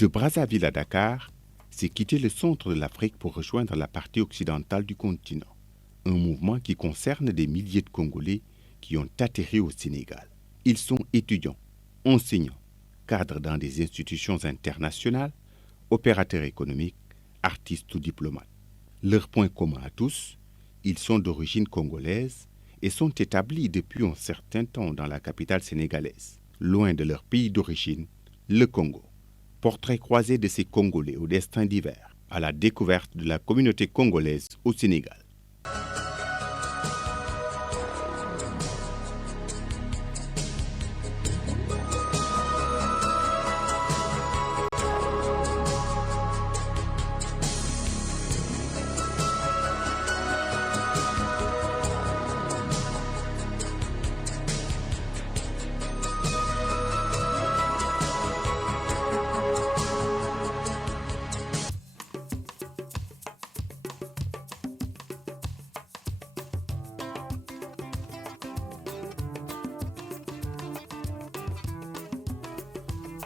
De Brazzaville à Dakar, c'est quitter le centre de l'Afrique pour rejoindre la partie occidentale du continent. Un mouvement qui concerne des milliers de Congolais qui ont atterri au Sénégal. Ils sont étudiants, enseignants, cadres dans des institutions internationales, opérateurs économiques, artistes ou diplomates. Leur point commun à tous, ils sont d'origine congolaise et sont établis depuis un certain temps dans la capitale sénégalaise, loin de leur pays d'origine, le Congo. Portrait croisé de ces Congolais au destin divers, à la découverte de la communauté congolaise au Sénégal.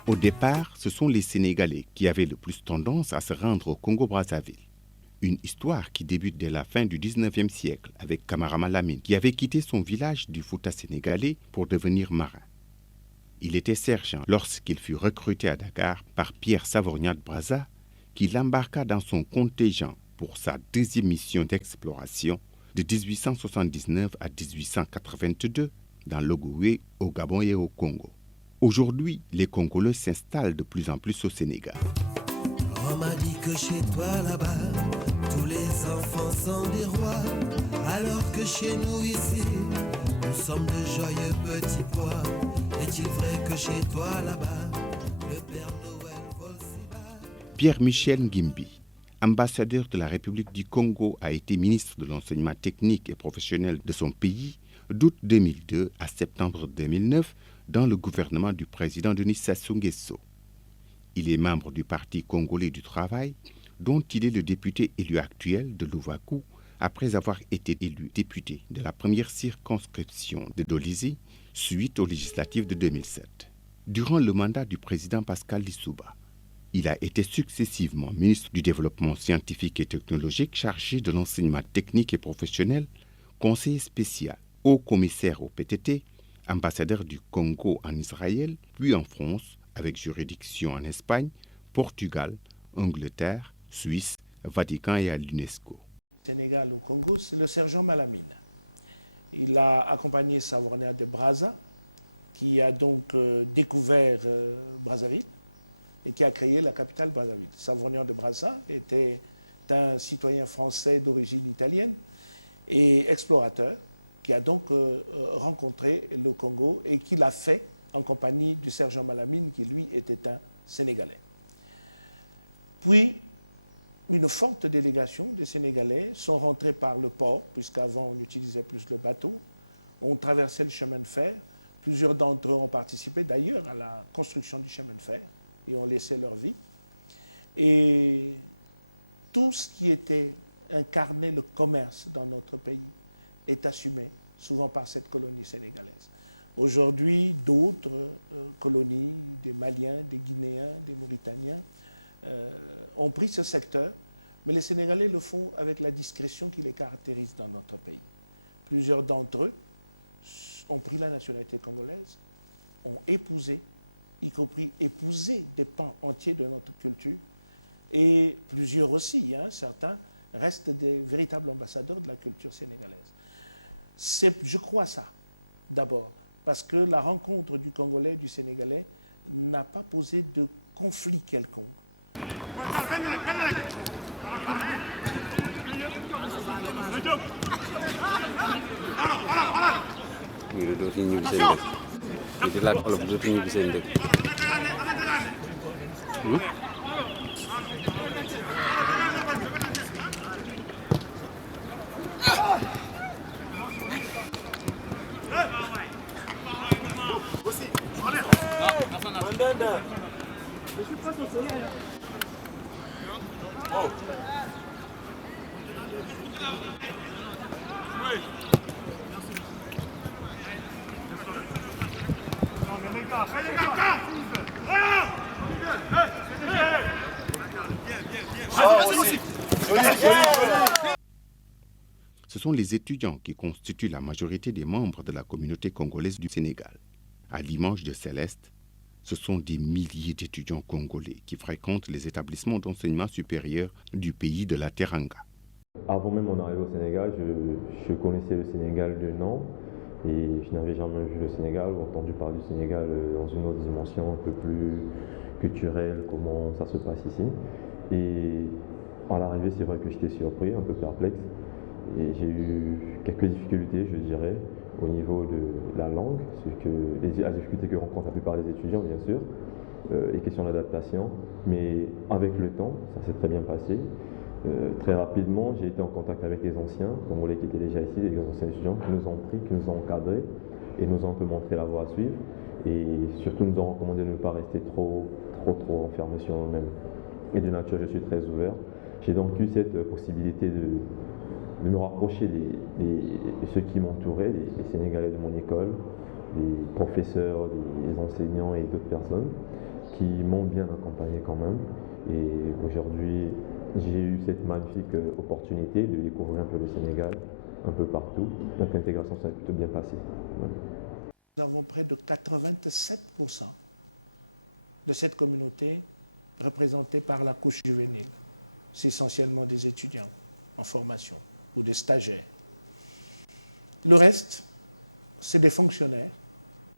Au départ, ce sont les Sénégalais qui avaient le plus tendance à se rendre au Congo-Brazzaville. Une histoire qui débute dès la fin du 19e siècle avec Camarama Lamine, qui avait quitté son village du Fouta sénégalais pour devenir marin. Il était sergent lorsqu'il fut recruté à Dakar par Pierre Savorgnan de Brazza, qui l'embarqua dans son contingent pour sa deuxième mission d'exploration de 1879 à 1882 dans l'Ogooué, au Gabon et au Congo. Aujourd'hui, les Congolais s'installent de plus en plus au Sénégal. On m'a dit que chez toi là-bas, tous les enfants sont des rois, alors que chez nous ici, nous sommes de joyeux petits pois. Est-il vrai que chez toi là-bas, le Père Noël vole si bas? Pierre-Michel Ngimbi, ambassadeur de la République du Congo, a été ministre de l'enseignement technique et professionnel de son pays d'août 2002 à septembre 2009 dans le gouvernement du président Denis Sassou Nguesso. Il est membre du Parti congolais du travail, dont il est le député élu actuel de Louvakou, après avoir été élu député de la première circonscription de Dolisie, suite aux législatives de 2007. Durant le mandat du président Pascal Lissouba, il a été successivement ministre du Développement scientifique et technologique chargé de l'enseignement technique et professionnel, conseiller spécial, haut commissaire au PTT, ambassadeur du Congo en Israël, puis en France, avec juridiction en Espagne, Portugal, Angleterre, Suisse, Vatican et à l'UNESCO. Sénégal au Congo, c'est le sergent Malamine. Il a accompagné Savorgnan de Brazza, qui a donc découvert Brazzaville et qui a créé la capitale Brazzaville. Savorgnan de Brazza était un citoyen français d'origine italienne et explorateur, qui a donc rencontré le Congo et qui l'a fait en compagnie du sergent Malamine, qui lui était un Sénégalais. Puis, une forte délégation de Sénégalais sont rentrés par le port, puisqu'avant on utilisait plus le bateau, ont traversé le chemin de fer. Plusieurs d'entre eux ont participé d'ailleurs à la construction du chemin de fer et ont laissé leur vie. Et tout ce qui était incarné le commerce dans notre pays est assumé souvent par cette colonie sénégalaise. Aujourd'hui, d'autres colonies, des Maliens, des Guinéens, des Mauritaniens, ont pris ce secteur, mais les Sénégalais le font avec la discrétion qui les caractérise dans notre pays. Plusieurs d'entre eux ont pris la nationalité congolaise, ont épousé, y compris épousé des pans entiers de notre culture, et plusieurs aussi, certains, restent des véritables ambassadeurs de la culture sénégalaise. Je crois ça, d'abord, parce que la rencontre du Congolais et du Sénégalais n'a pas posé de conflit quelconque. Je suis prêt au soleil. Oh. Oui. Non, mais les gars, sont les étudiants qui constituent la majorité des membres de la communauté congolaise du Sénégal. À l'image de Céleste, ce sont des milliers d'étudiants congolais qui fréquentent les établissements d'enseignement supérieur du pays de la Teranga. Avant même mon arrivée au Sénégal, je connaissais le Sénégal de nom et je n'avais jamais vu le Sénégal ou entendu parler du Sénégal dans une autre dimension un peu plus culturelle, comment ça se passe ici. Et à l'arrivée, c'est vrai que j'étais surpris, un peu perplexe et j'ai eu quelques difficultés, je dirais, au niveau de la langue, les difficultés que rencontrent la plupart des étudiants, bien sûr, et questions d'adaptation. Mais avec le temps, ça s'est très bien passé. Très rapidement, j'ai été en contact avec les anciens Congolais qui étaient déjà ici, les anciens étudiants qui nous ont pris, qui nous ont encadrés et nous ont un peu montré la voie à suivre. Et surtout, nous ont recommandé de ne pas rester trop enfermés sur nous-mêmes. Et de nature, je suis très ouvert. J'ai donc eu cette possibilité de me rapprocher de ceux qui m'entouraient, les Sénégalais de mon école, des professeurs, des enseignants et d'autres personnes qui m'ont bien accompagné quand même. Et aujourd'hui, j'ai eu cette magnifique opportunité de découvrir un peu le Sénégal, un peu partout. Donc l'intégration s'est plutôt bien passée. Ouais. Nous avons près de 87% de cette communauté représentée par la couche juvénile. C'est essentiellement des étudiants en formation ou des stagiaires. Le reste, c'est des fonctionnaires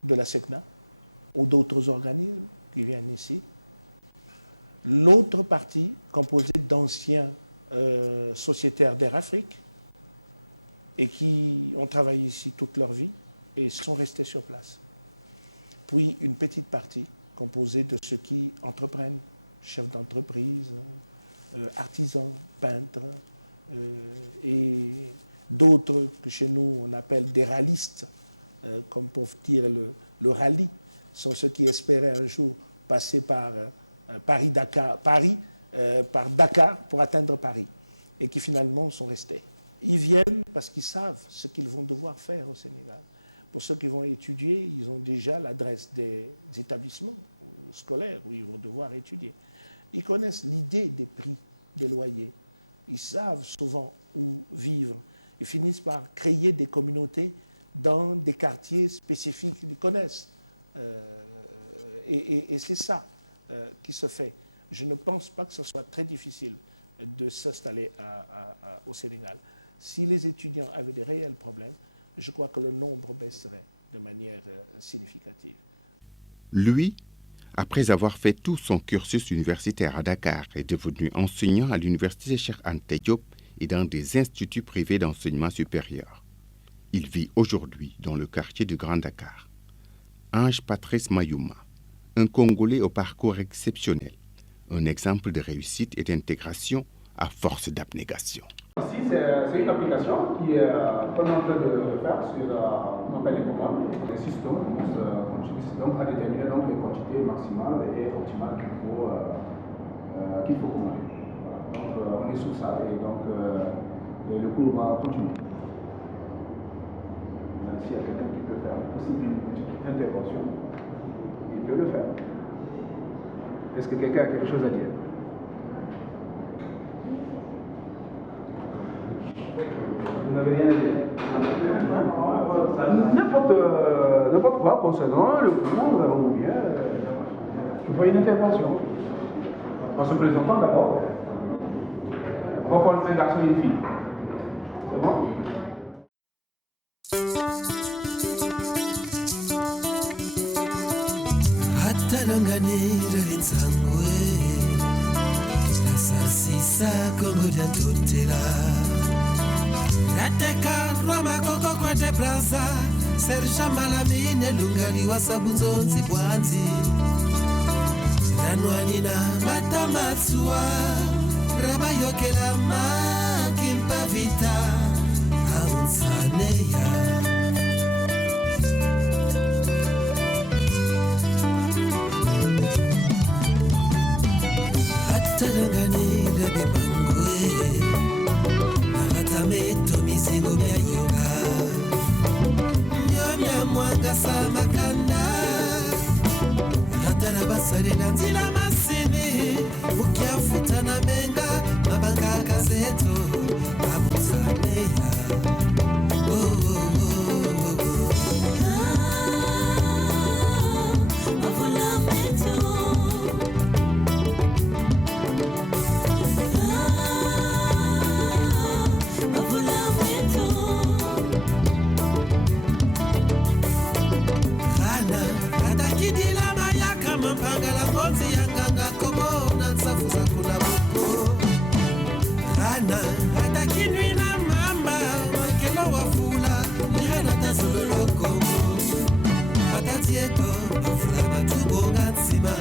de la SECNA ou d'autres organismes qui viennent ici. L'autre partie, composée d'anciens sociétaires d'Air Afrique et qui ont travaillé ici toute leur vie et sont restés sur place. Puis une petite partie composée de ceux qui entreprennent, chefs d'entreprise, artisans, peintres, et d'autres que chez nous on appelle des rallistes, comme pour dire le rallye, sont ceux qui espéraient un jour passer par par Dakar pour atteindre Paris et qui finalement sont restés. Ils viennent parce qu'ils savent ce qu'ils vont devoir faire au Sénégal. Pour ceux qui vont étudier, ils ont déjà l'adresse des établissements scolaires où ils vont devoir étudier. Ils connaissent l'idée des prix des loyers. Ils savent souvent où vivre. Ils finissent par créer des communautés dans des quartiers spécifiques qu'ils connaissent. Et c'est ça qui se fait. Je ne pense pas que ce soit très difficile de s'installer au Sénégal. Si les étudiants avaient des réels problèmes, je crois que le nombre baisserait de manière significative. Lui, après avoir fait tout son cursus universitaire à Dakar, est devenu enseignant à l'université Cheikh Anta Diop et dans des instituts privés d'enseignement supérieur. Il vit aujourd'hui dans le quartier de Grand Dakar. Ange Patrice Mayuma, un Congolais au parcours exceptionnel, un exemple de réussite et d'intégration à force d'abnégation. Ici, c'est une application qu'on est en train de faire sur on appelle les commandes, les systèmes, donc à déterminer donc, les quantités maximales et optimales qu'il faut commander. Voilà. Donc on est sur ça et donc le cours va continuer. S'il y a quelqu'un qui peut faire possible une petite intervention, il peut le faire. Est-ce que quelqu'un a quelque chose à dire? Vous n'avez rien à dire? N'importe quoi concernant le cours ou bien je vois une intervention. En se présentant d'abord. On va prendre un garçon et une fille. C'est bon? Serja malamine lungani wasabunzonzi bwanzi Ranwanina matamatsua Raba yokela makimpa vita Haunsaneya Hata lungani lebe mangwe Nahatameto mizigo mea yoga Mwangasa makanda Ratana basare na nzila masini Ukiafuta na menga Mabanga kazetu Abusaneya mampangala mponzi yanganga komo nansafuza kuna buko Rana atakinwi na mamba makelo wafula nihana tazulolo komo Atatieko afula matubonga nsima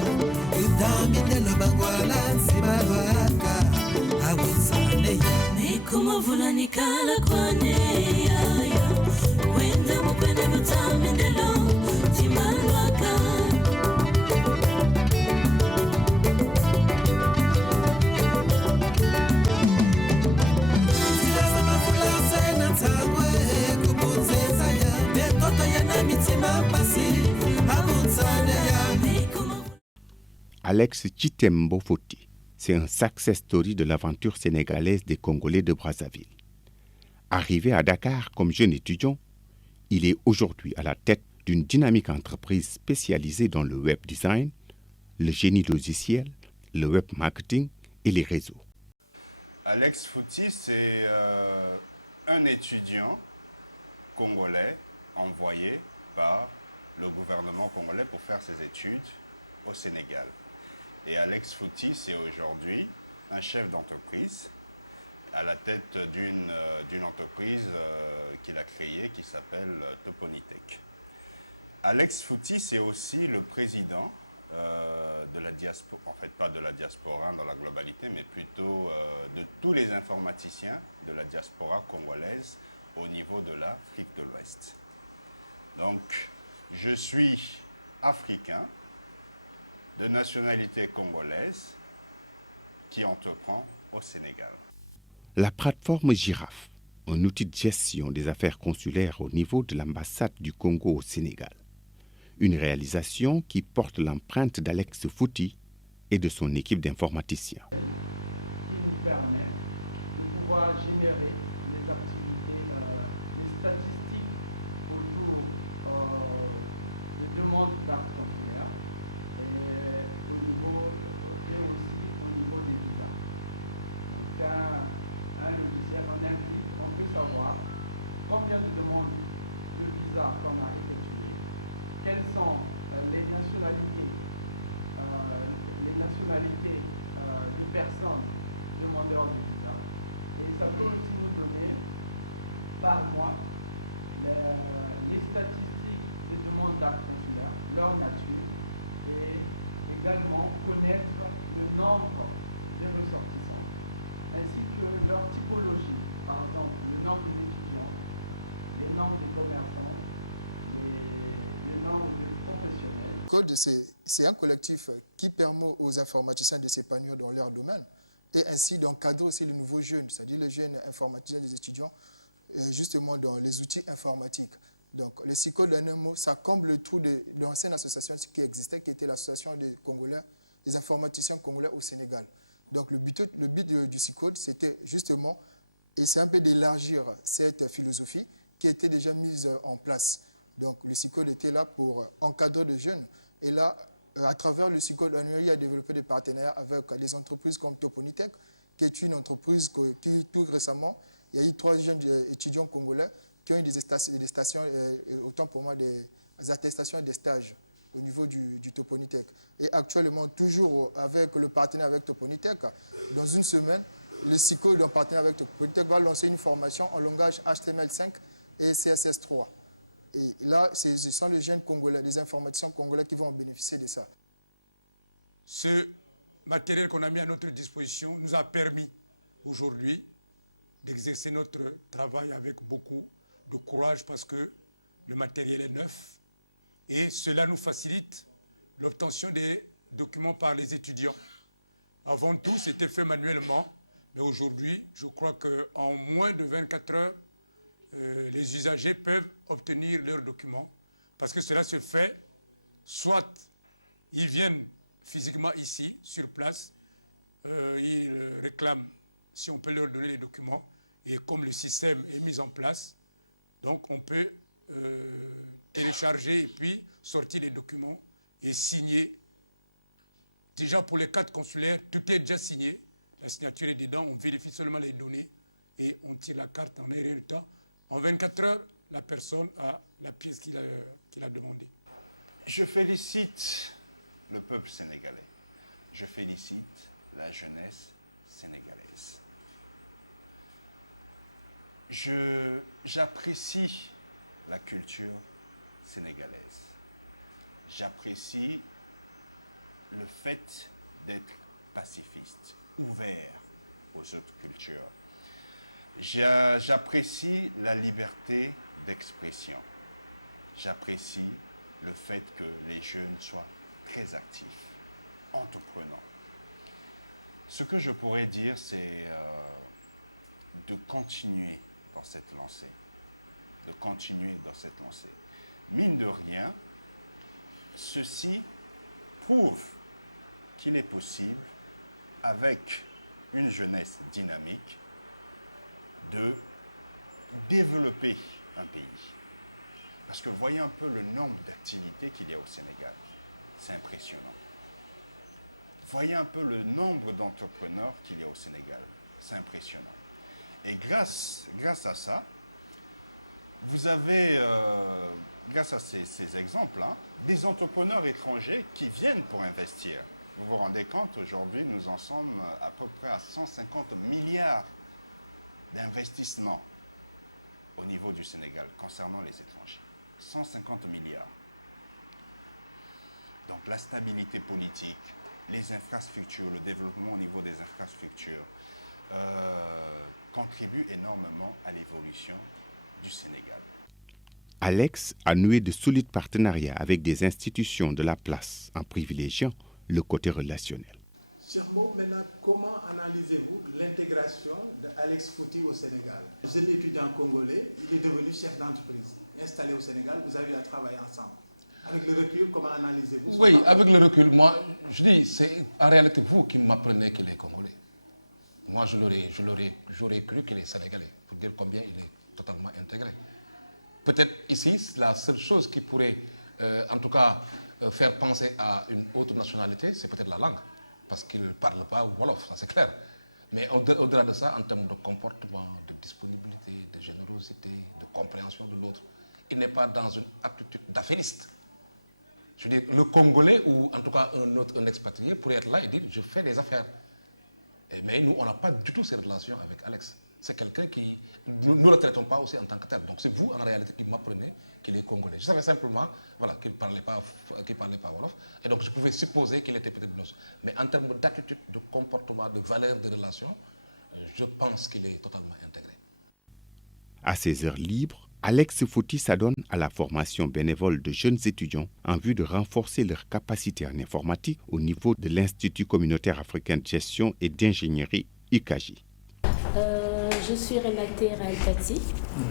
Utamindelo bangwala nsima waka Awusane Nikumavula nikala kwane yaya Kwenda mukwenda mutamindelo Timalwaka Alex Chitembo Foti, c'est un success story de l'aventure sénégalaise des Congolais de Brazzaville. Arrivé à Dakar comme jeune étudiant, il est aujourd'hui à la tête d'une dynamique entreprise spécialisée dans le web design, le génie logiciel, le web marketing et les réseaux. Alex Foti, c'est un étudiant congolais envoyé par le gouvernement congolais pour faire ses études au Sénégal. Et Alex Foti, c'est aujourd'hui un chef d'entreprise à la tête d'une entreprise qu'il a créée qui s'appelle Toponitech. Alex Foti, c'est aussi le président de la diaspora, en fait pas de la diaspora dans la globalité, mais plutôt de tous les informaticiens de la diaspora congolaise au niveau de l'Afrique de l'Ouest. Donc, je suis africain, de nationalité congolaise, qui entreprend au Sénégal. La plateforme Girafe, un outil de gestion des affaires consulaires au niveau de l'ambassade du Congo au Sénégal. Une réalisation qui porte l'empreinte d'Alex Foti et de son équipe d'informaticiens. Qui nous permet de pouvoir générer les activités, les statistiques autour de demandes d'actes consulaires et aussi au niveau des visas. Donc un logiciel, en un clic, on peut savoir combien de demandes de visa qu'on a effectuées, quelles sont les nationalités de personnes demandeurs de visa. Et ça peut aussi nous donner par mois les statistiques des demandes d'actes consulaires, leur nature, et également connaître le nombre de ressortissants, ainsi que leur typologie, par exemple le nombre des étudiants, les nombres des commerçants, les nombres de professionnels. Code, c'est un collectif qui permet aux informaticiens de s'épanouir dans leur domaine et ainsi d'encadrer aussi les nouveaux jeunes, c'est-à-dire les jeunes informaticiens, les étudiants, justement dans les outils informatiques. Donc, le CICODE, en un mot, ça comble le trou de l'ancienne association qui existait, qui était l'association des Congolais, des informaticiens congolais au Sénégal. Donc, le but du CICODE, c'était justement, et c'est un peu d'élargir cette philosophie qui était déjà mise en place. Donc, le CICODE était là pour encadrer des jeunes. Et là, à travers le CICODE, il a développé des partenariats avec des entreprises comme Toponitech, qui est une entreprise qui, tout récemment, il y a eu 3 jeunes étudiants congolais qui ont eu des stations, autant pour moi des attestations et des stages au niveau du Toponitech. Et actuellement, toujours avec le partenaire avec Toponitech, dans une semaine, le CICODE, en partenariat avec Toponitech, va lancer une formation en langage HTML5 et CSS3. Et là, ce sont les jeunes Congolais, les informaticiens congolais qui vont en bénéficier de ça. Ce matériel qu'on a mis à notre disposition nous a permis aujourd'hui d'exercer notre travail avec beaucoup de courage parce que le matériel est neuf et cela nous facilite l'obtention des documents par les étudiants. Avant tout, c'était fait manuellement, mais aujourd'hui, je crois qu'en moins de 24 heures, les usagers peuvent obtenir leurs documents parce que cela se fait, soit ils viennent physiquement ici, sur place, ils réclament si on peut leur donner les documents et comme le système est mis en place, donc on peut télécharger et puis sortir les documents et signer. Déjà pour les cartes consulaires, tout est déjà signé, la signature est dedans, on vérifie seulement les données et on tire la carte en rien de temps. En 24 heures, la personne a la pièce qu'il a demandée. Je félicite le peuple sénégalais. Je félicite la jeunesse sénégalaise. J'apprécie la culture sénégalaise. J'apprécie le fait d'être pacifiste, ouvert aux autres cultures. J'apprécie la liberté d'expression. J'apprécie le fait que les jeunes soient très actifs, entreprenants. Ce que je pourrais dire, c'est de continuer dans cette lancée. De continuer dans cette lancée. Mine de rien, ceci prouve qu'il est possible, avec une jeunesse dynamique, de développer un pays. Parce que voyez un peu le nombre d'activités qu'il y a au Sénégal. C'est impressionnant. Voyez un peu le nombre d'entrepreneurs qu'il y a au Sénégal. C'est impressionnant. Et grâce à ça, vous avez, grâce à ces exemples, des entrepreneurs étrangers qui viennent pour investir. Vous vous rendez compte, aujourd'hui, nous en sommes à peu près à 150 milliards d'investissements au niveau du Sénégal concernant les étrangers. 150 milliards. Donc la stabilité politique, les infrastructures, le développement au niveau des infrastructures contribuent énormément à l'évolution du Sénégal. Alex a noué de solides partenariats avec des institutions de la place en privilégiant le côté relationnel. Cheikh Mbow, maintenant, comment analysez-vous l'intégration d'Alex Fouti au Sénégal? Jeune étudiant congolais, il est devenu chef d'entreprise, installé au Sénégal, vous avez eu à travailler ensemble. Avec le recul, comment analysez-vous? Oui, avec le recul, moi, je dis, c'est en réalité vous qui m'apprenez qu'il est congolais. Moi, j'aurais cru qu'il est sénégalais, pour dire combien il est totalement intégré. Peut-être ici, la seule chose qui pourrait, en tout cas, faire penser à une autre nationalité, c'est peut-être la langue. Parce qu'il ne parle pas Wolof, ça c'est clair. Mais au-delà de ça, en termes de comportement, de disponibilité, de générosité, de compréhension de l'autre, il n'est pas dans une attitude d'affairiste. Je veux dire, le Congolais, ou en tout cas un expatrié, pourrait être là et dire « je fais des affaires ». Mais nous, on n'a pas du tout ces relations avec Alex. C'est quelqu'un qui... Nous ne le traitons pas aussi en tant que tel. Donc c'est vous, en réalité, qui m'apprenez qu'il est congolais. Je savais simplement voilà, qu'il ne parlait pas Wolof. Et donc je pouvais supposer qu'il était peut-être blanc. Mais en termes d'attitude, de comportement, de valeur, de relation, je pense qu'il est totalement intégré. À ses heures libres, Alex Fouti s'adonne à la formation bénévole de jeunes étudiants en vue de renforcer leurs capacités en informatique au niveau de l'Institut communautaire africain de gestion et d'ingénierie UKJ. Je suis Renate Raïtati,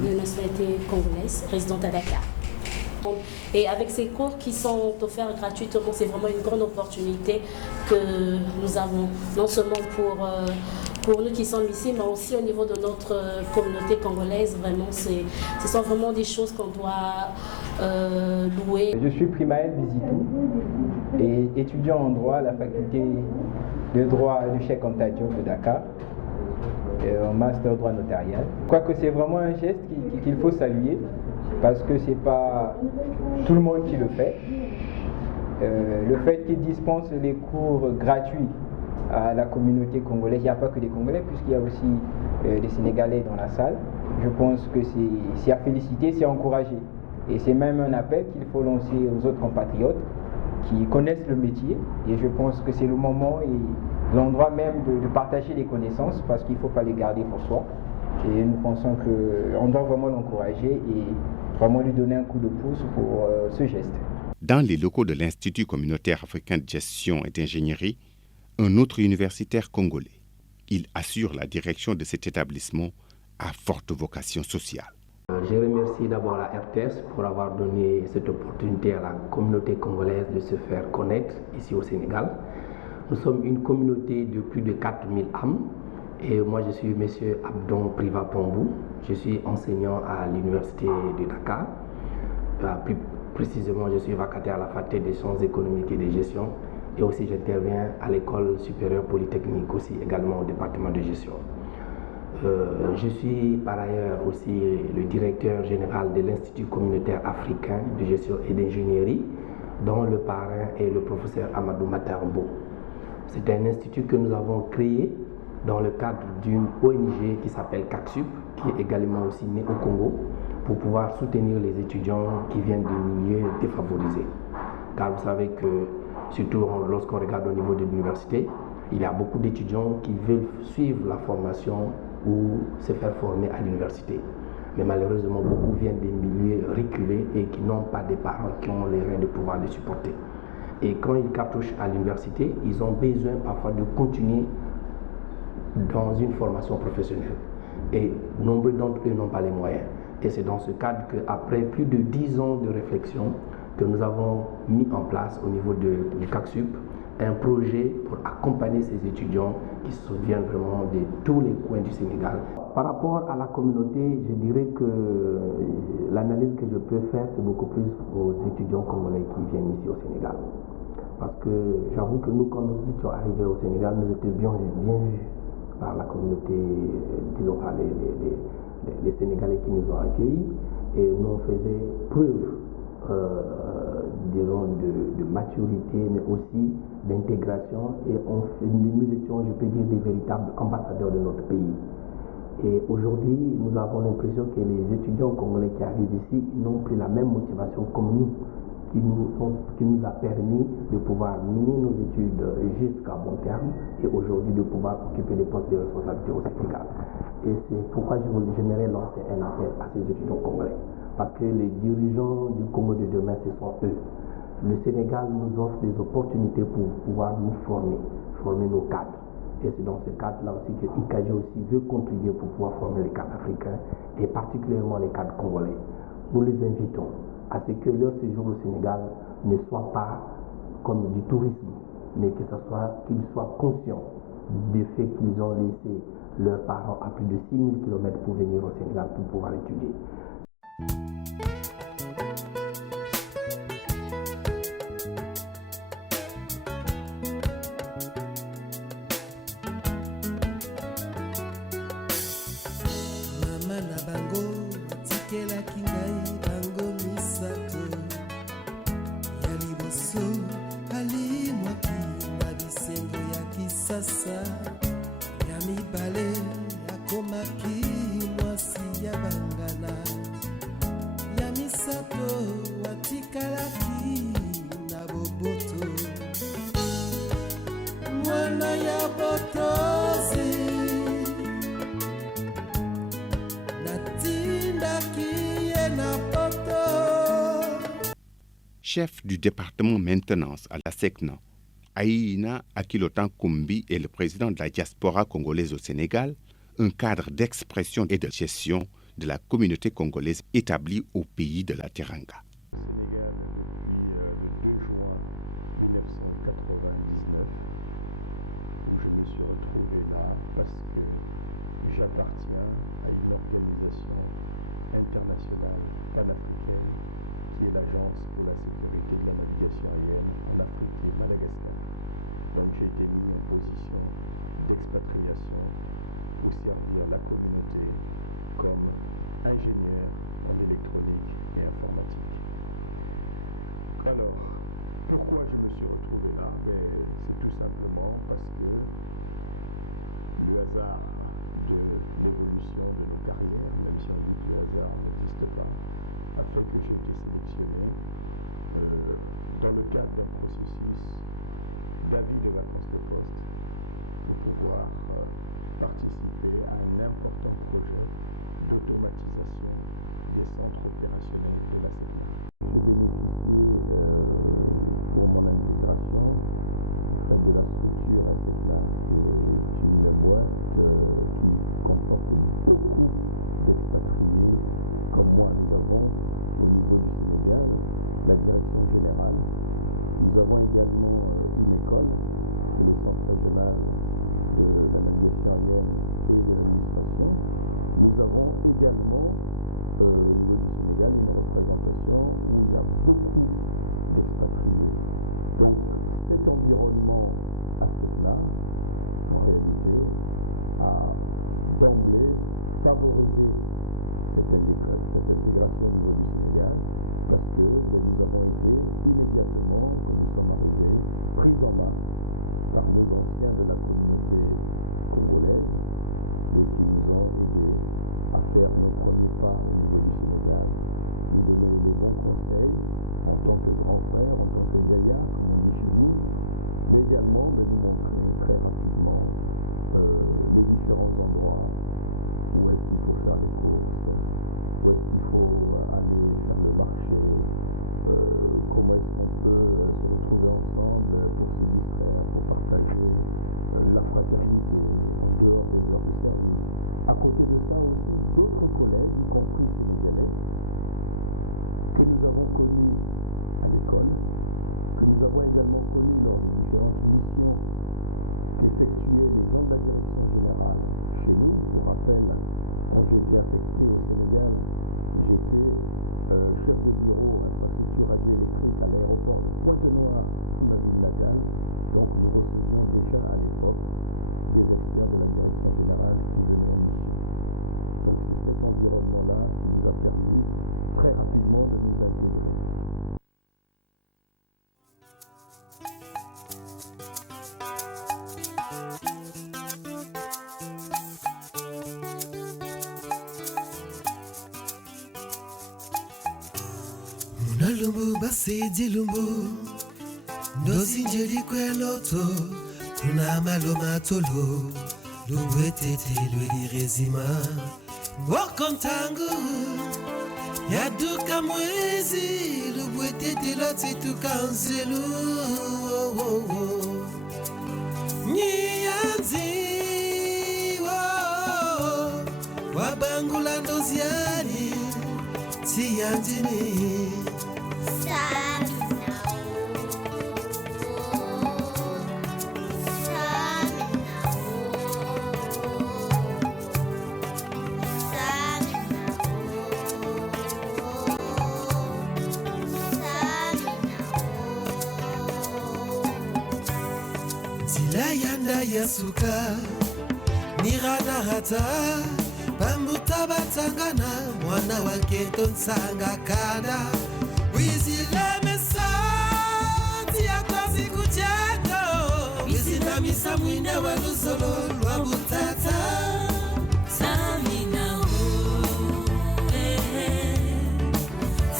de nationalité congolaise, résidente à Dakar. Et avec ces cours qui sont offerts gratuitement, c'est vraiment une grande opportunité que nous avons, non seulement pour nous qui sommes ici, mais aussi au niveau de notre communauté congolaise. Vraiment, ce sont vraiment des choses qu'on doit louer. Je suis Primaël Bizitou et étudiant en droit à la faculté de droit de Cheikh Anta Diop de Dakar. En master droit notarial. Quoique c'est vraiment un geste qu'il faut saluer parce que c'est pas tout le monde qui le fait. Le fait qu'il dispense les cours gratuits à la communauté congolaise, il n'y a pas que des Congolais puisqu'il y a aussi des Sénégalais dans la salle. Je pense que c'est à féliciter, c'est à encourager. Et c'est même un appel qu'il faut lancer aux autres compatriotes qui connaissent le métier. Et je pense que c'est le moment et l'endroit même de partager les connaissances parce qu'il ne faut pas les garder pour soi. Et nous pensons qu'on doit vraiment l'encourager et vraiment lui donner un coup de pouce pour ce geste. Dans les locaux de l'Institut communautaire africain de gestion et d'ingénierie, un autre universitaire congolais. Il assure la direction de cet établissement à forte vocation sociale. Je remercie d'abord la RTS pour avoir donné cette opportunité à la communauté congolaise de se faire connaître ici au Sénégal. Nous sommes une communauté de plus de 4000 âmes et moi je suis M. Abdon Priva Pombou. Je suis enseignant à l'université de Dakar. Plus précisément, je suis vacataire à la faculté des sciences économiques et de gestion et aussi j'interviens à l'école supérieure polytechnique aussi également au département de gestion. Je suis par ailleurs aussi le directeur général de l'Institut communautaire africain de gestion et d'ingénierie, dont le parrain est le professeur Amadou Matarbo. C'est un institut que nous avons créé dans le cadre d'une ONG qui s'appelle CACSUP, qui est également aussi née au Congo, pour pouvoir soutenir les étudiants qui viennent de milieux défavorisés. Car vous savez que, surtout lorsqu'on regarde au niveau de l'université, il y a beaucoup d'étudiants qui veulent suivre la formation ou se faire former à l'université. Mais malheureusement, beaucoup viennent des milieux reculés et qui n'ont pas des parents qui ont les reins de pouvoir les supporter. Et quand ils cartouchent à l'université, ils ont besoin parfois de continuer dans une formation professionnelle. Et nombreux d'entre eux n'ont pas les moyens. Et c'est dans ce cadre qu'après plus de 10 ans de réflexion, que nous avons mis en place au niveau du CACSUP un projet pour accompagner ces étudiants qui viennent vraiment de tous les coins du Sénégal. Par rapport à la communauté, je dirais que l'analyse que je peux faire, c'est beaucoup plus aux étudiants congolais qui viennent ici au Sénégal. Parce que j'avoue que nous, quand nous étions arrivés au Sénégal, nous étions bien vus par la communauté, disons par les Sénégalais qui nous ont accueillis, et nous faisions preuve disons de maturité, mais aussi d'intégration, et nous étions, je peux dire, des véritables ambassadeurs de notre pays. Et aujourd'hui, nous avons l'impression que les étudiants congolais qui arrivent ici n'ont plus la même motivation comme nous, qui nous a permis de pouvoir mener nos études jusqu'à bon terme et aujourd'hui de pouvoir occuper des postes de responsabilité au Sénégal. Et c'est pourquoi j'aimerais lancer un appel à ces étudiants congolais. Parce que les dirigeants du Congo de demain, ce sont eux. Le Sénégal nous offre des opportunités pour pouvoir nous former nos cadres. Et c'est dans ce cadre-là aussi que ICAGE aussi veut contribuer pour pouvoir former les cadres africains et particulièrement les cadres congolais. Nous les invitons à ce que leur séjour au Sénégal ne soit pas comme du tourisme, mais qu'ils soient conscients du fait qu'ils ont laissé leurs parents à plus de 6000 km pour venir au Sénégal pour pouvoir étudier. Chef du département maintenance à la SECNA, Aïna Akilotan Koumbi est le président de la diaspora congolaise au Sénégal, un cadre d'expression et de gestion de la communauté congolaise établie au pays de la Teranga. Au Sénégal depuis le 2 juin 1999, où je me suis retrouvé là parce que j'appartiens à une organisation internationale panafricaine qui est l'Agence pour la sécurité de la navigation aérienne en Afrique et Madagascar. Donc j'ai été mis en position d'expatriation pour servir la communauté comme ingénieur en électronique et informatique. Alors, pourquoi je me suis retrouvé là? C'est tout simplement parce que le hasard de l'évolution de nos carrières, même si on dit que le hasard n'existe pas, a fait que j'ai été sélectionné dans le cadre d'un processus d'avis de vacances de poste pour pouvoir participer à un important projet d'automatisation des centres opérationnels de la SECNA. J'ai bénéficié pour mon intégration en fait, de la structure SECNA, qui est une boîte qui comporte beaucoup d'expatriés comme moi. Nous avons au niveau du Sénégal la direction générale. Nous avons également une école, c'est le centre régional de la navigation aérienne et de l'administration. Nous avons également au niveau du Sénégal une représentation où il y a beaucoup d'expatriés. Donc cet environnement à SECNA, en réalité, a d'emblée favorisé cette intégration au niveau du Sénégal parce que nous avons été immédiatement, quand nous sommes arrivés, pris en main par nos anciens de la communauté congolaise et qui nous ont aidés à faire nos premiers pas au niveau du Sénégal, nous donner les bons conseils en tant que grand frère, en tant que yaya, comme on dit chez nous, mais également nous montrer très rapidement les différents endroits où est-ce qu'il faut faire les courses, où est-ce qu'il faut aller faire le marché, comment est-ce qu'on peut se retrouver ensemble pour se distraire, pour partager la fraternité en dehors des heures de service. À côté de ça aussi, d'autres collègues, y compris sénégalais, que nous avons connus à l'école, que nous avons également connus lors des différentes missions qu'effectuaient les gens de la direction générale chez nous. Pour rappel, quand j'ai été affecté au Sénégal, j'étais chef de bureau infrastructure radioélectrique à l'aéroport de Pointe-Noire, ma ville natale. Donc nous recevions déjà à l'époque des experts de la direction générale qui venaient en mission. Donc c'est cet environnement-là qui nous a permis très rapidement de nous intégrer. Munalumbu basidi lumbu Nosinjeli kweloto Kuna maloma tolo Luwetete lwelirezima Wakontangu Yaduka mwezi Luwetete lotituka nzelu Nyianzi Wabangula ndoziani Tiyanjini Yasuka Niradarata Bambuta batangana Mwana wake tonsanga kana Wizile mesati ya kazi kuchako Wizina misa mwine wa lusolo Wabutata Samina ho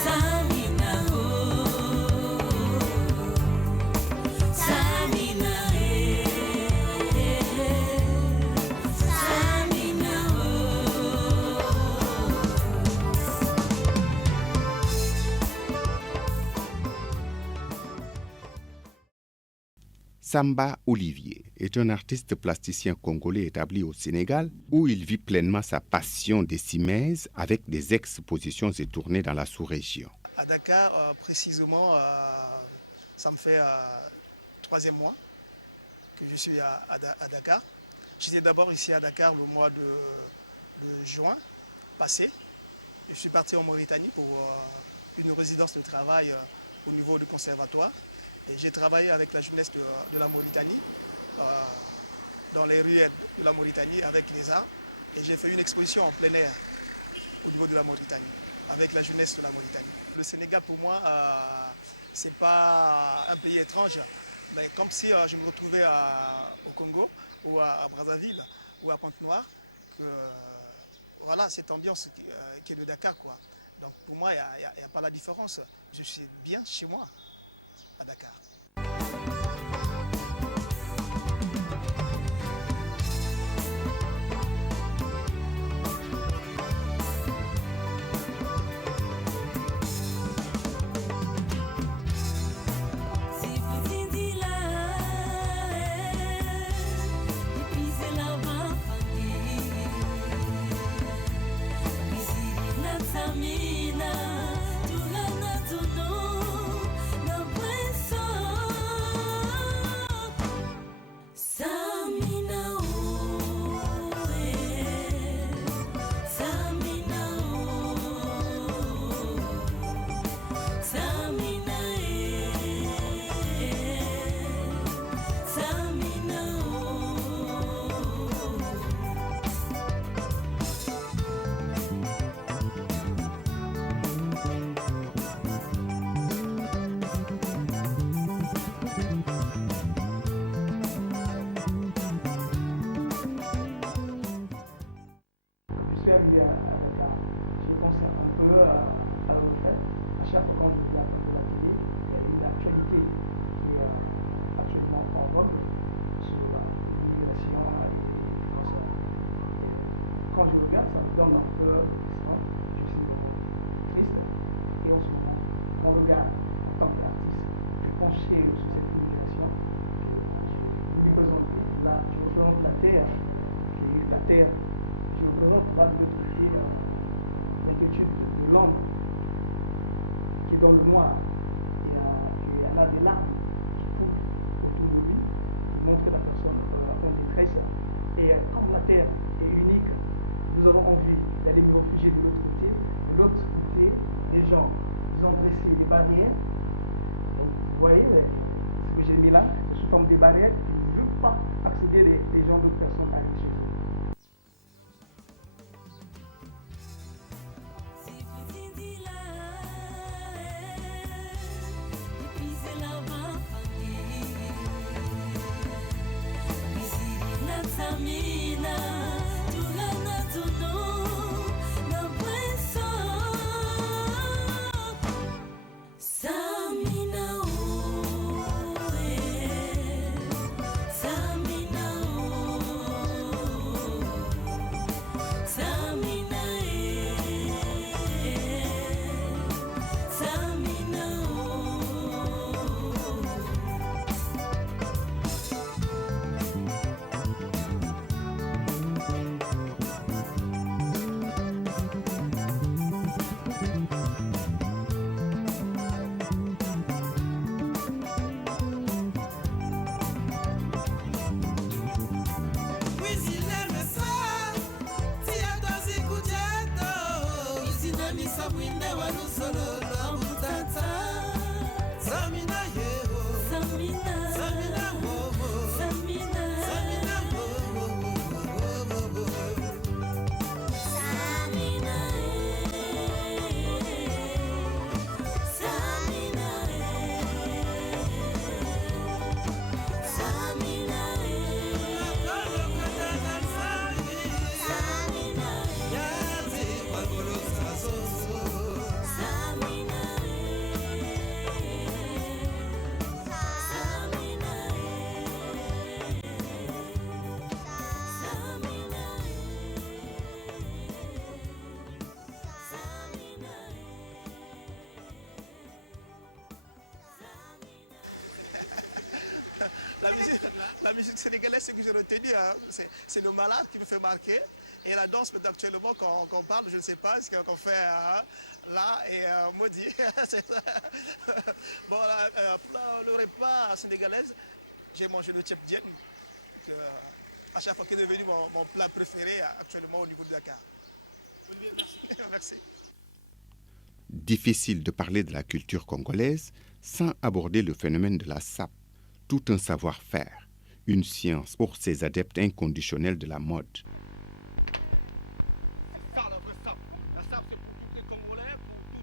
Samina ho Samina Samba Olivier est un artiste plasticien congolais établi au Sénégal où il vit pleinement sa passion des cimaises avec des expositions et tournées dans la sous-région. À Dakar, précisément, ça me fait 3e mois que je suis à Dakar. J'étais d'abord ici à Dakar le mois de juin passé. Je suis parti en Mauritanie pour une résidence de travail au niveau du conservatoire. Et j'ai travaillé avec la jeunesse de la Mauritanie, dans les ruelles de la Mauritanie avec les arts. Et j'ai fait une exposition en plein air au niveau de la Mauritanie, avec la jeunesse de la Mauritanie. Le Sénégal pour moi, ce n'est pas un pays étrange, mais comme si je me retrouvais au Congo ou à Brazzaville ou à Pointe-Noire, que voilà, cette ambiance qui est de Dakar, quoi. Donc pour moi, il n'y a pas la différence. Je suis bien chez moi à Dakar. Samina, tu na tu no, não penso. suis arrivé à Dakar, j'ai pensé un peu à l'Eurofest. À chaque fois quand je regarde un peu la télé, il y a une actualité qui est actuellement en vogue sur l'immigration et tout ça. Et quand je regarde, ça me donne un peu de frustration. Je suis vraiment triste. Et en ce moment, mon regard en tant qu'artiste est penché sur cette immigration que je voulais présenter. Là, je représente la terre, qui est la terre. Je représente là de l'autre côté l'inquiétude de l'homme qui est dans le noir et qui a des larmes qui coulent autour de lui, qui montrent que la personne est en détresse. Et comme la terre est unique, nous avons envie d'aller nous réfugier de l'autre côté. De l'autre côté, les gens, ils ont dressé des barrières. Donc vous voyez ce que j'ai mis là, c'est sous forme de barrières qui ne veulent pas accéder les gens d'autres personnes à aller chez eux. La musique sénégalaise, ce que j'ai retenu, hein, c'est le malade qui me fait marquer. Et la danse, actuellement, quand on parle, je ne sais pas, ce qu'on fait là et maudit. Bon, pour le repas sénégalais, j'ai mangé le tchèp dien, à chaque fois qui est devenu mon plat préféré actuellement au niveau de Dakar. Olivier, merci. Merci. Difficile de parler de la culture congolaise sans aborder le phénomène de la sape. Tout un savoir-faire, une science pour ces adeptes inconditionnels de la mode. C'est ça la vraie sape. La sape, c'est pour tous les Congolais, pour tous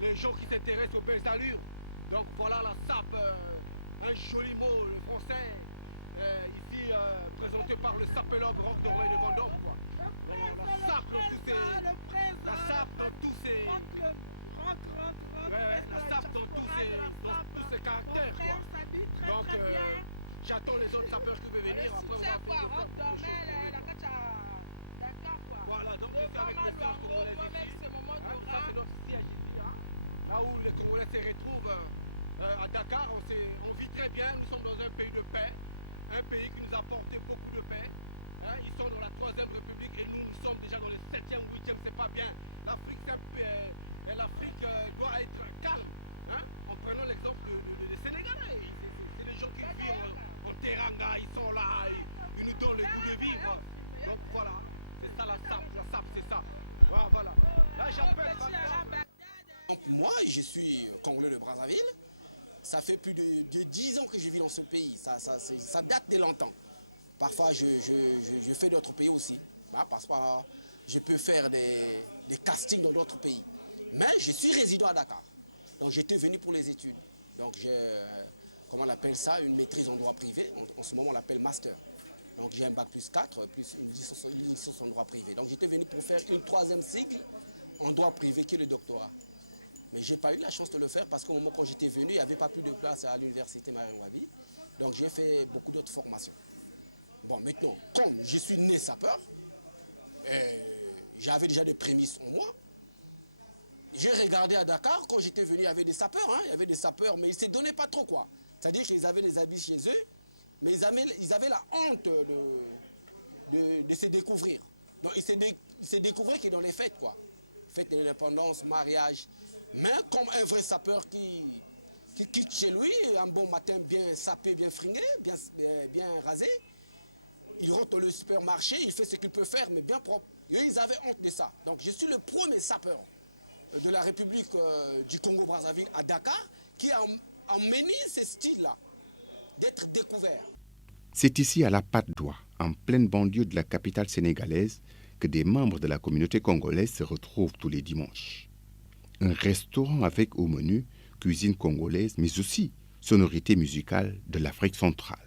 les gens qui s'intéressent aux belles allures. Donc voilà la sape, un joli mot, le français, ici présenté par le sapelog Rock Dormé de Vendôme. Quoi. La sape dans tous ces... La sape dans tous ces... Ouais, la sape dans tous ces caractères. Quoi. Donc j'attends les autres sapeurs qui veulent venir. Après on va faire beaucoup de choses pour eux. Voilà, donc je suis avec mes sœurs congolaises ici. Ça c'est notre siège ici. Hein. Là où les Congolais se retrouvent à Dakar, on vit très bien. Nous sommes dans un pays de paix. Un pays qui nous a apporté beaucoup de paix. Hein, ils sont dans la 3e République et nous sommes déjà dans le 7e, 8e, c'est pas bien. L'Afrique doit être calme. Hein, en prenant l'exemple des Sénégalais. C'est des gens qui vivent en teranga, ils sont là, ils nous donnent le goût de vivre. Donc voilà, c'est ça la sape c'est ça. Voilà. Là j'appelle Moi, je suis Congolais de Brazzaville. Ça fait plus de 10 ans que je vis dans ce pays. Ça date de longtemps. Parfois, je fais d'autres pays aussi. Parfois, je peux faire des castings dans d'autres pays. Mais je suis résident à Dakar. Donc, j'étais venu pour les études. Donc, j'ai, comment on appelle ça, une maîtrise en droit privé. En ce moment, on l'appelle master. Donc j'ai un bac plus 4, plus une licence en droit privé. Donc j'étais venu pour faire une 3e cycle en droit privé qui est le doctorat. Mais je n'ai pas eu la chance de le faire parce qu'au moment quand j'étais venu, il n'y avait pas plus de place à l'université Marien Wabi. Donc j'ai fait beaucoup d'autres formations. Bon, maintenant, comme je suis né sapeur, j'avais déjà des prémices en moi. J'ai regardé à Dakar, quand j'étais venu, il y avait des sapeurs, hein, il y avait des sapeurs, mais ils ne se donnaient pas trop quoi. C'est-à-dire qu'ils avaient des habits chez eux, mais ils avaient la honte de se découvrir. Donc ils se découvraient que dans les fêtes, quoi. Fête de l'indépendance, mariage. Mais comme un vrai sapeur qui quitte chez lui, un bon matin bien sapé, bien fringué, bien rasé, il rentre dans le supermarché, il fait ce qu'il peut faire, mais bien propre. Et eux, ils avaient honte de ça. Donc je suis le premier sapeur de la République du Congo-Brazzaville à Dakar qui a emmené ce style-là d'être découvert. C'est ici à la Patte d'Oie, en pleine banlieue de la capitale sénégalaise, que des membres de la communauté congolaise se retrouvent tous les dimanches. Un restaurant avec au menu cuisine congolaise, mais aussi sonorité musicale de l'Afrique centrale.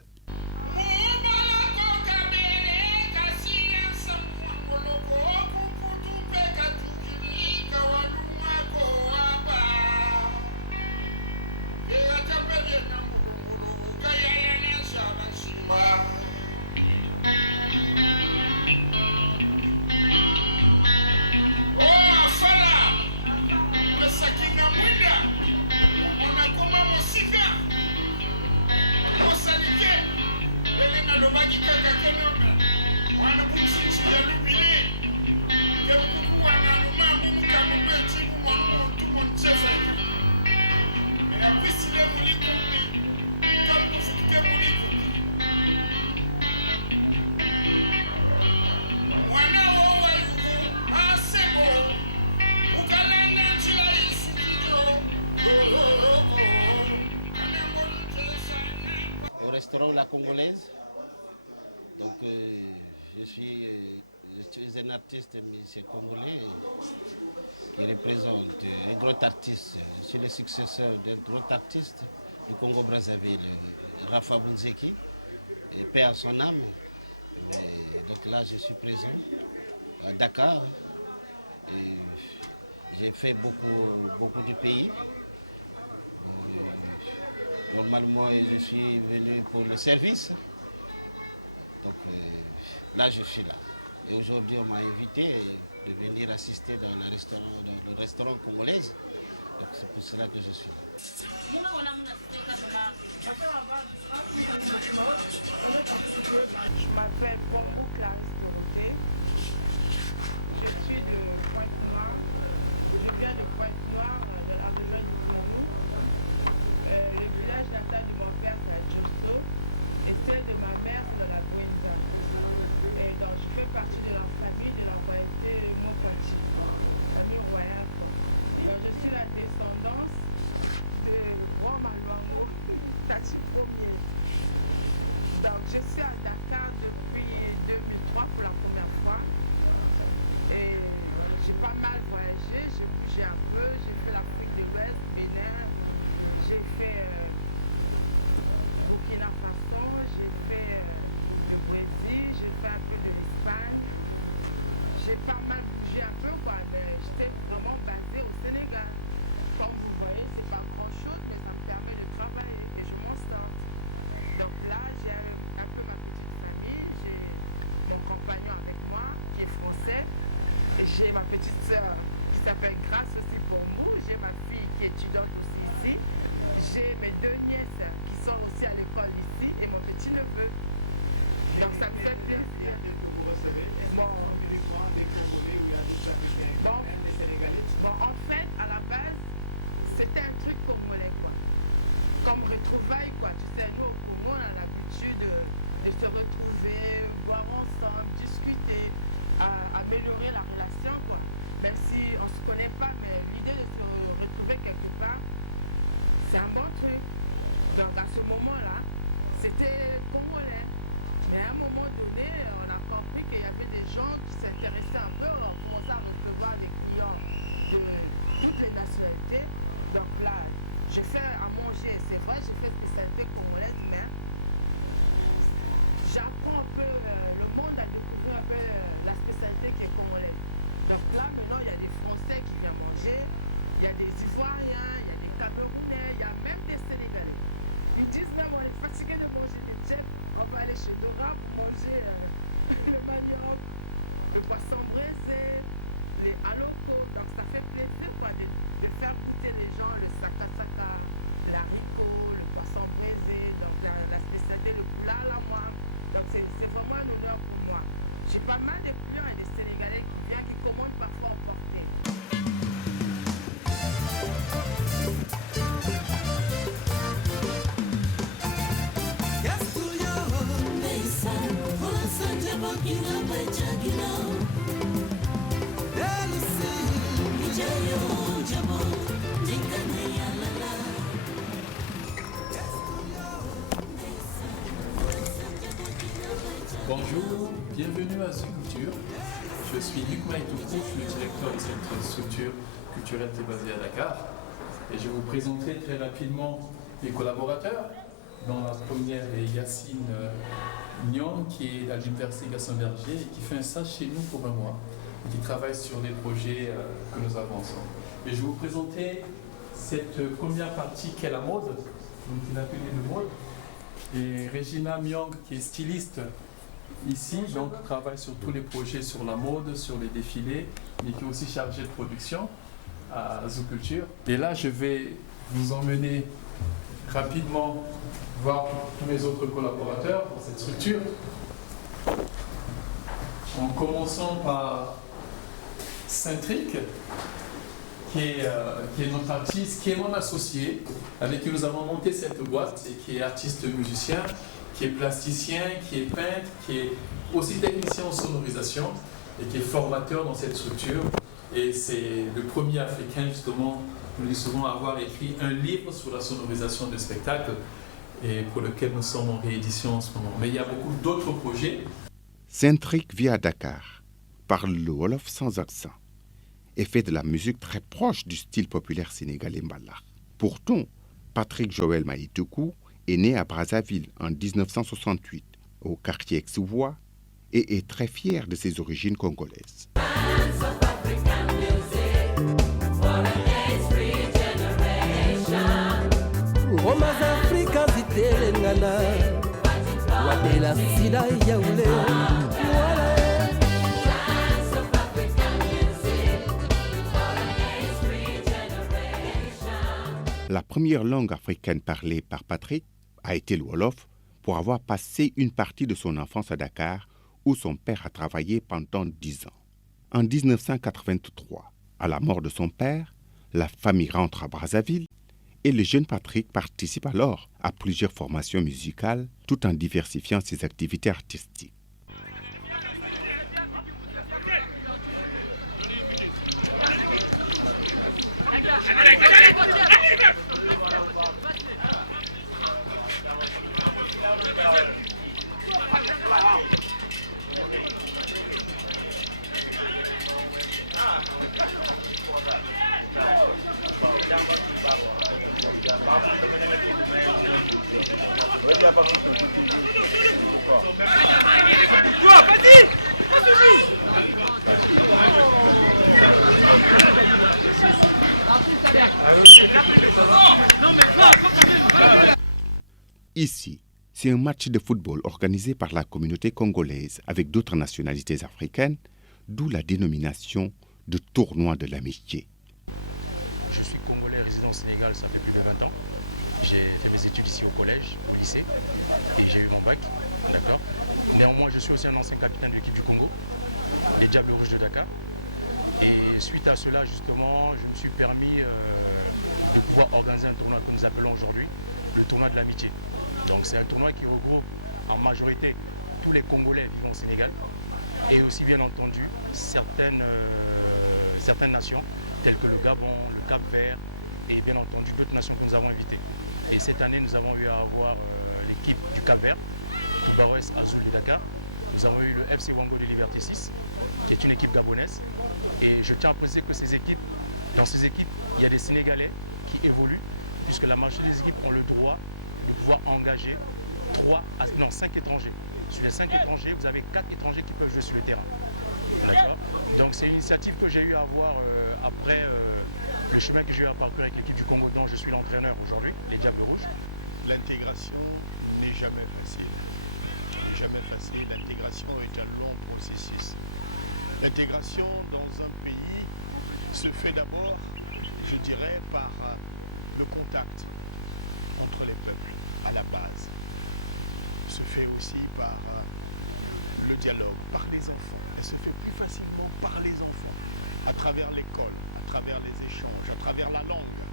Au restaurant La Congolaise, donc je suis un artiste musicien congolais qui représente un grand artiste. Je suis le successeur d'un grand artiste du Congo-Brazzaville, Rafa Bunzeki, et paix à son âme. Donc là, je suis présent à Dakar. J'ai fait beaucoup de pays. Normalement, je suis venu pour le service. Donc là, je suis là. Et aujourd'hui, on m'a invité de venir assister dans le restaurant congolais. Donc c'est pour cela que je suis là. Je m'appelle Pombo Clarisse Dorothée. Je suis de Pointe-Noire. Je viens de Pointe-Noire, de la région du Kourou. Le village natal de mon père, c'est à Djosso. Et celle de ma mère, c'est dans la Bouenza. Et donc, je fais partie de la famille de la royauté Mokwati, famille royale, quoi. Donc, je suis la descendance de Rome à Luango, Tati Ier. Donc, je suis à Dakar depuis 2003 pour la première fois. Et j'ai pas mal voyagé, j'ai bougé un peu, j'ai fait l'Afrique de l'Ouest, Bénin, j'ai fait Burkina Faso, j'ai fait le Brésil, j'ai fait un peu de l'Espagne. J'ai pas mal bougé un peu, quoi, mais j'étais vraiment basée au Sénégal. Comme vous voyez, c'est pas grand chose, mais ça me permet de travailler et je m'en sors. Donc là, j'ai un peu ma petite famille, j'ai mon compagnon avec moi qui est français. J'ai ma petite soeur qui s'appelle Grace aussi pour nous. J'ai ma fille qui est étudiante aussi ici. J'ai mes 2 nièces qui sont aussi à l'école ici et mon petit neveu. Donc ça me fait plaisir. Que vous recevez, est-ce que c'est uniquement des Congolais ou il y a d'autres Africains, même des Sénégalais? Bon, en fait, à la base, c'était un truc congolais, quoi. Comme retrouvailles, quoi. Tu sais, nous au Congo, on a l'habitude de se retrouver, boire ensemble, discuter, améliorer la relation, quoi. Même si on ne se connaît pas, mais l'idée de se retrouver quelque part, c'est un bon truc. Donc à ce moment-là, c'était congolais. Mais à un moment donné, on a compris qu'il y avait des gens qui s'intéressaient un peu, on commençait à recevoir des clients de toutes les nationalités. Donc là, je fais à manger, c'est vrai, j'ai fait spécialité congolaise, mais j'apprends un peu le monde à découvrir un peu la spécialité qui est congolaise. Donc là, maintenant, il y a des Français qui viennent manger, il y a des Ivoiriens, il y a des Camerounais, il y a même des Sénégalais. Ils disent même, on est fatigué de manger des tchèps, on va aller chez Dora pour manger le manioc, le poisson braisé, les halocos. Donc ça fait plaisir quoi, de faire goûter les gens le saka-saka, l'haricot, le poisson braisé, donc la spécialité, le poulet à la moine. Donc c'est vraiment un honneur pour moi. J'ai pas mal de clients et des Sénégalais qui viennent, qui commandent parfois emporter. Bonjour, bienvenue à Zuculture. Je suis Luc Maïtoukou, je suis le directeur de cette structure culturelle qui est basée à Dakar. Et je vous présenterai très rapidement mes collaborateurs. Dans la première est Yacine Nyong, qui est à l'Université Gaston Berger et qui fait un stage chez nous pour un mois et qui travaille sur des projets que nous avons ensemble. Et je vais vous présenter cette première partie qui est la mode, donc une atelier de mode. Et Regina Myong, qui est styliste ici, donc travaille sur tous les projets sur la mode, sur les défilés, mais qui est aussi chargée de production à Zuculture. Et là, je vais vous emmener rapidement voir tous mes autres collaborateurs pour cette structure. En commençant par Centric, qui est notre artiste, qui est mon associé, avec qui nous avons monté cette boîte et qui est artiste musicien, qui est plasticien, qui est peintre, qui est aussi technicien en sonorisation et qui est formateur dans cette structure. Et c'est le premier Africain, justement, nous dit souvent, à avoir écrit un livre sur la sonorisation de spectacles et pour lequel nous sommes en réédition en ce moment. Mais il y a beaucoup d'autres projets. Centric vit à Dakar, parle le Wolof sans accent et fait de la musique très proche du style populaire sénégalais mbala. Pourtant, Patrick Joël Maïtoukou est né à Brazzaville en 1968, au quartier Exouvois, et est très fier de ses origines congolaises. La première langue africaine parlée par Patrick a été le Wolof pour avoir passé une partie de son enfance à Dakar où son père a travaillé pendant 10 ans. En 1983, à la mort de son père, la famille rentre à Brazzaville et le jeune Patrick participe alors à plusieurs formations musicales tout en diversifiant ses activités artistiques. Ici, c'est un match de football organisé par la communauté congolaise avec d'autres nationalités africaines, d'où la dénomination de tournoi de l'amitié. Je suis congolais résident au Sénégal, ça fait plus de 20 ans. J'ai fait mes études ici au collège, au lycée, et j'ai eu mon bac, d'accord. Néanmoins, je suis aussi un ancien capitaine de l'équipe du Congo, les Diables Rouges de Dakar. Et suite à cela, justement, je me suis permis de pouvoir organiser un tournoi que nous appelons aujourd'hui le tournoi de l'amitié. Donc c'est un tournoi qui regroupe en majorité tous les Congolais vivant au Sénégal et aussi bien entendu certaines nations telles que le Gabon, le Cap-Vert et bien entendu d'autres nations que nous avons invitées. Et cette année, nous avons eu à avoir l'équipe du Cap-Vert, Toubaroès Azul de Dakar. Nous avons eu le FC Wango de Liberté 6, qui est une équipe gabonaise. Et je tiens à préciser que dans ces équipes, il y a des Sénégalais qui évoluent, puisque la majorité des équipes ont le droit de pouvoir engager 5 étrangers. Sur les 5 étrangers, vous avez 4 étrangers qui peuvent jouer sur le terrain. D'accord. Donc c'est une initiative que j'ai eu à avoir après le chemin que j'ai eu à parcourir avec l'équipe du Congo dont je suis l'entraîneur aujourd'hui, les Diables Rouges. L'intégration n'est jamais facile. N'est jamais facile. L'intégration est un long processus. L'intégration dans un pays se fait d'abord, je dirais, par le contact entre les peuples à la base. Se fait aussi par le dialogue, par les enfants. Elle se fait plus facilement par les enfants, à travers l'école, à travers les échanges, à travers la langue.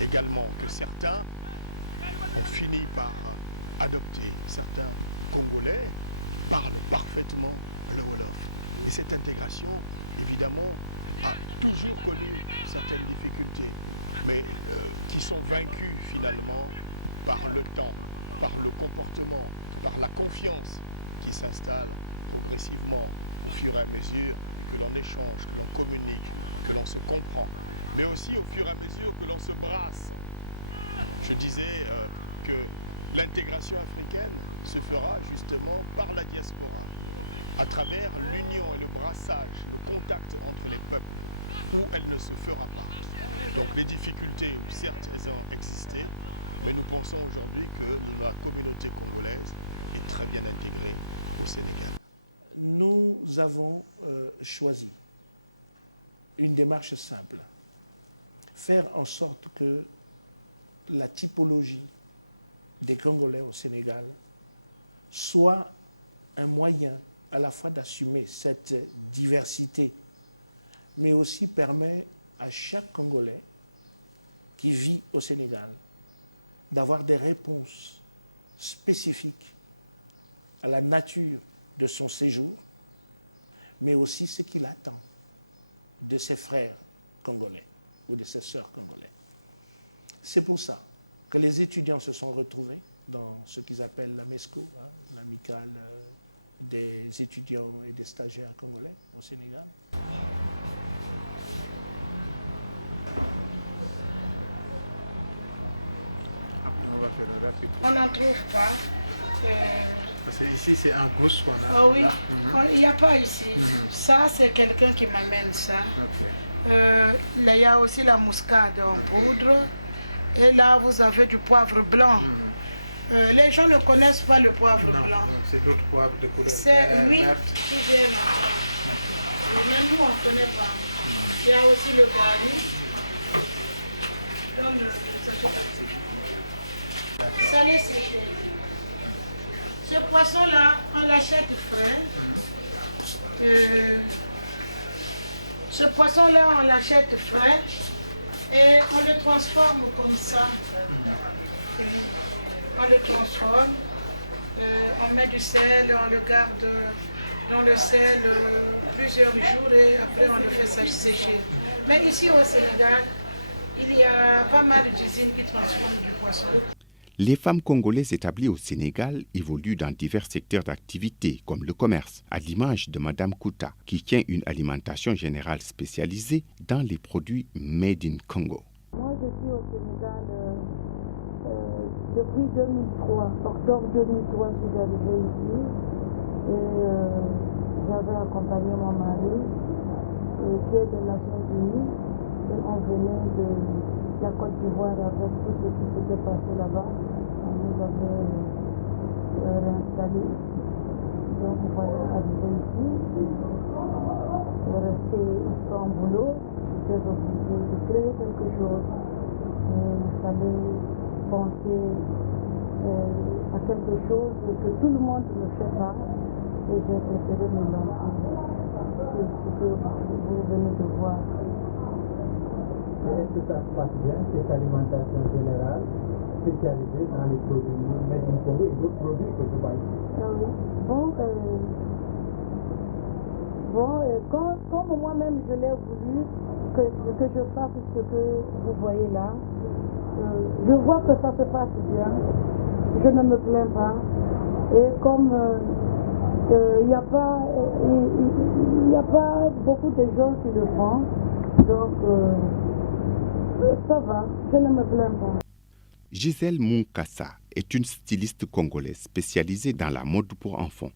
Également que certains ont fini par adopter. Certains Congolais parlent parfaitement le Wolof. Et cette intégration, évidemment, a toujours connu certaines difficultés, mais qui sont vaincues finalement par le temps, par le comportement, par la confiance qui s'installe progressivement au fur et à mesure que l'on échange, que l'on communique, que l'on se comprend, mais aussi au fur et à mesure que l'on se brasse. Je disais que l'intégration africaine se fera justement par la diaspora, à travers l'union et le brassage, le contact entre les peuples, où elle ne se fera pas. Donc les difficultés, certes, elles ont existé, mais nous pensons aujourd'hui que la communauté congolaise est très bien intégrée au Sénégal. Nous avons choisi une démarche simple. Faire en sorte que la typologie des Congolais au Sénégal soit un moyen à la fois d'assumer cette diversité, mais aussi permet à chaque Congolais qui vit au Sénégal d'avoir des réponses spécifiques à la nature de son séjour, mais aussi ce qu'il attend de ses frères congolais ou de ses sœurs congolais. C'est pour ça que les étudiants se sont retrouvés dans ce qu'ils appellent la MESCO, l'amicale des étudiants et des stagiaires congolais au Sénégal. On va faire un rapide. On n'en trouve pas. Parce que ici c'est un gousse qu'on a. Ah oui, il n'y a pas ici. Ça, c'est quelqu'un qui m'amène ça. Là, il y a aussi la muscade en poudre. Et là, vous avez du poivre blanc. Les gens ne connaissent pas le poivre blanc. C'est d'autres poivres de couleur c'est oui, verte. qui viennent. Même nous, on ne connaît pas. Il y a aussi le gari. Salé séché. Ce poisson-là, on l'achète frais. Ce poisson-là, on l'achète frais et on le transforme comme ça. On le transforme, on met du sel, on le garde dans le sel plusieurs jours et après on le fait sécher. Mais ici au Sénégal, il y a pas mal d'usines qui transforment du poisson. Les femmes congolaises établies au Sénégal évoluent dans divers secteurs d'activité, comme le commerce, à l'image de Madame Kouta, qui tient une alimentation générale spécialisée dans les produits made in Congo. Moi, je suis au Sénégal depuis 2003. Octobre 2003, je suis arrivée ici et j'avais accompagné mon mari, qui est des Nations Unies, et on venait de la Côte d'Ivoire avec tout ce qui s'était passé là-bas. On nous avait réinstallés ici. Donc voilà, arrivé ici, resté sans boulot, j'étais obligée de créer quelque chose. Et il fallait penser à quelque chose que tout le monde ne fait pas. Et j'ai préféré me lancer sur ce que vous venez de voir. Est-ce que ça se passe bien, cette alimentation générale spécialisée dans les produits made in Congo et d'autres produits que vous voyez? Comme moi-même je l'ai voulu, que je fasse ce que vous voyez là, je vois que ça se passe bien, je ne me plains pas. Et comme il n'y a pas beaucoup de gens qui le font, donc ça va, je ne me plains pas. Gisèle Munkassa est une styliste congolaise spécialisée dans la mode pour enfants.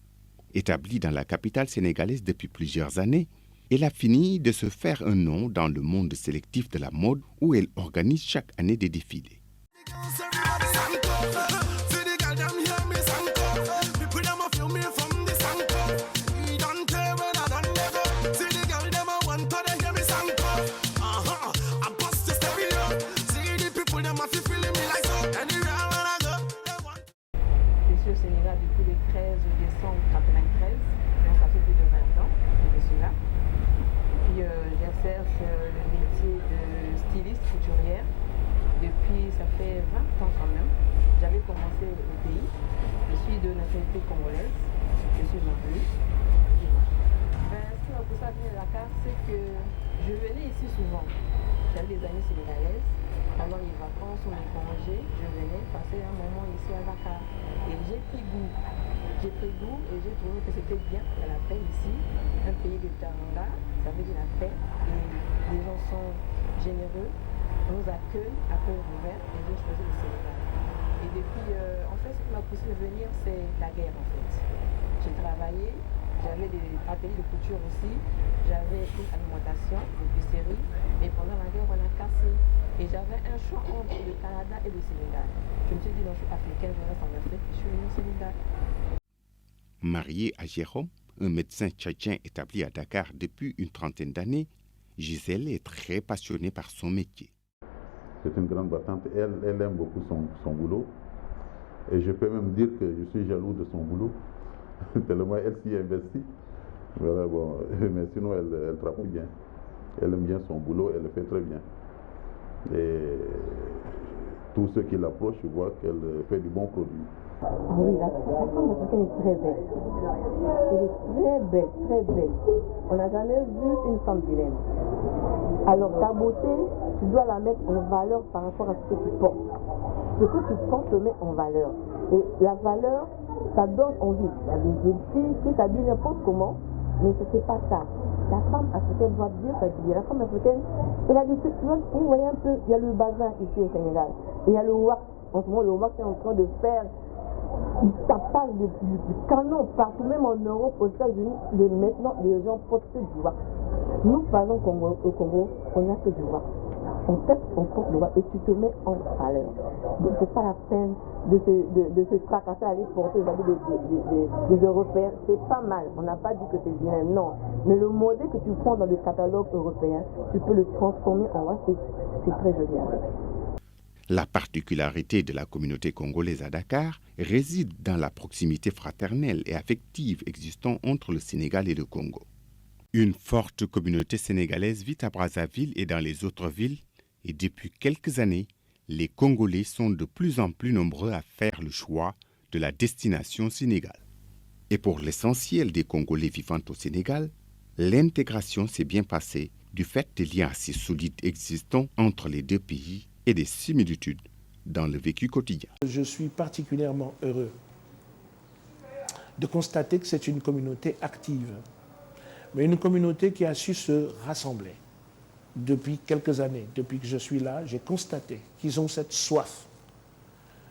Établie dans la capitale sénégalaise depuis plusieurs années, elle a fini de se faire un nom dans le monde sélectif de la mode où elle organise chaque année des défilés. Au Sénégal depuis le 13 décembre 1993, donc ça fait plus de 20 ans que je suis là. Et puis j'exerce le métier de styliste couturière depuis, ça fait 20 ans quand même. J'avais commencé au pays, je suis de nationalité congolaise, je suis mariée. Ce qui m'a poussé à venir à Dakar, c'est que je venais ici souvent. J'avais des amis sénégalaises. Pendant les vacances ou les congés, je venais passer un moment ici à Dakar. Et j'ai pris goût. J'ai pris goût et j'ai trouvé que c'était bien. Il y a la paix ici. Un pays de Teranga, ça veut dire la paix. Et les gens sont généreux. On nous accueille à cœur ouvert. Et j'ai choisi le Sénégal. Et depuis, en fait, ce qui m'a poussé à venir, c'est la guerre en fait. J'ai travaillé. J'avais des ateliers de couture aussi, j'avais une alimentation, une épicerie, mais pendant la guerre, on a cassé. Et j'avais un choix entre le Canada et le Sénégal. Je me suis dit, non, je suis africaine, je reste en Afrique, et je suis venue au Sénégal. Mariée à Jérôme, un médecin tchadien établi à Dakar depuis une trentaine d'années, Gisèle est très passionnée par son métier. C'est une grande battante, elle aime beaucoup son boulot. Et je peux même dire que je suis jaloux de son boulot. Tellement elle s'y investit. Voilà, bon, mais sinon elle travaille bien. Elle aime bien son boulot, elle le fait très bien. Et tous ceux qui l'approchent voient qu'elle fait du bon produit. Oui, la femme africaine est très belle. Elle est très belle, très belle. On n'a jamais vu une femme vilaine. Alors ta beauté, tu dois la mettre en valeur par rapport à ce que tu portes. Ce que tu portes te met en valeur. Et la valeur, ça donne envie. Il y a des filles qui s'habillent n'importe comment, mais ce n'est pas ça. La femme africaine doit bien s'habiller. La femme africaine, elle a des trucs, tu vois, vous voyez un peu, il y a le bazin ici au Sénégal. Et il y a le wax. En ce moment, le wax est en train de faire du tapage du canon partout, même en Europe, aux États-Unis. Maintenant, les gens portent que du wax. Nous, par exemple, au Congo, on n'a que du wax. On porte le wax et tu te mets en valeur. Donc, c'est pas la peine de se tracasser à aller porter les habits des Européens. C'est pas mal. On n'a pas dit que c'est bien, non. Mais le modèle que tu prends dans le catalogue européen, tu peux le transformer en wax. C'est très joli avec. La particularité de la communauté congolaise à Dakar réside dans la proximité fraternelle et affective existant entre le Sénégal et le Congo. Une forte communauté sénégalaise vit à Brazzaville et dans les autres villes, et depuis quelques années, les Congolais sont de plus en plus nombreux à faire le choix de la destination Sénégal. Et pour l'essentiel des Congolais vivant au Sénégal, l'intégration s'est bien passée du fait des liens assez solides existants entre les deux pays et des similitudes dans le vécu quotidien. Je suis particulièrement heureux de constater que c'est une communauté active, mais une communauté qui a su se rassembler. Depuis quelques années, depuis que je suis là, j'ai constaté qu'ils ont cette soif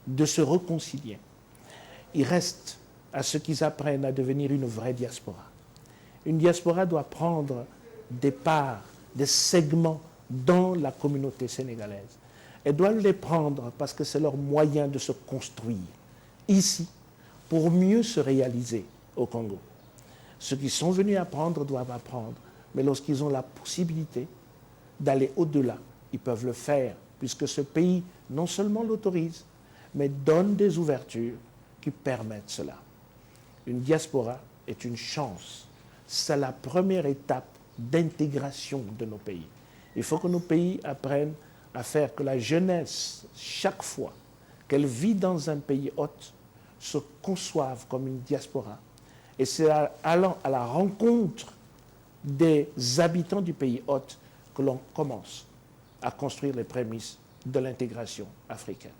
de se réconcilier. Il reste à ce qu'ils apprennent à devenir une vraie diaspora. Une diaspora doit prendre des parts, des segments dans la communauté sénégalaise. Elles doivent les prendre parce que c'est leur moyen de se construire ici pour mieux se réaliser au Congo. Ceux qui sont venus apprendre doivent apprendre, mais lorsqu'ils ont la possibilité d'aller au-delà, ils peuvent le faire, puisque ce pays non seulement l'autorise, mais donne des ouvertures qui permettent cela. Une diaspora est une chance. C'est la première étape d'intégration de nos pays. Il faut que nos pays apprennent à faire que la jeunesse, chaque fois qu'elle vit dans un pays hôte, se conçoive comme une diaspora. Et c'est allant à la rencontre des habitants du pays hôte que l'on commence à construire les prémices de l'intégration africaine.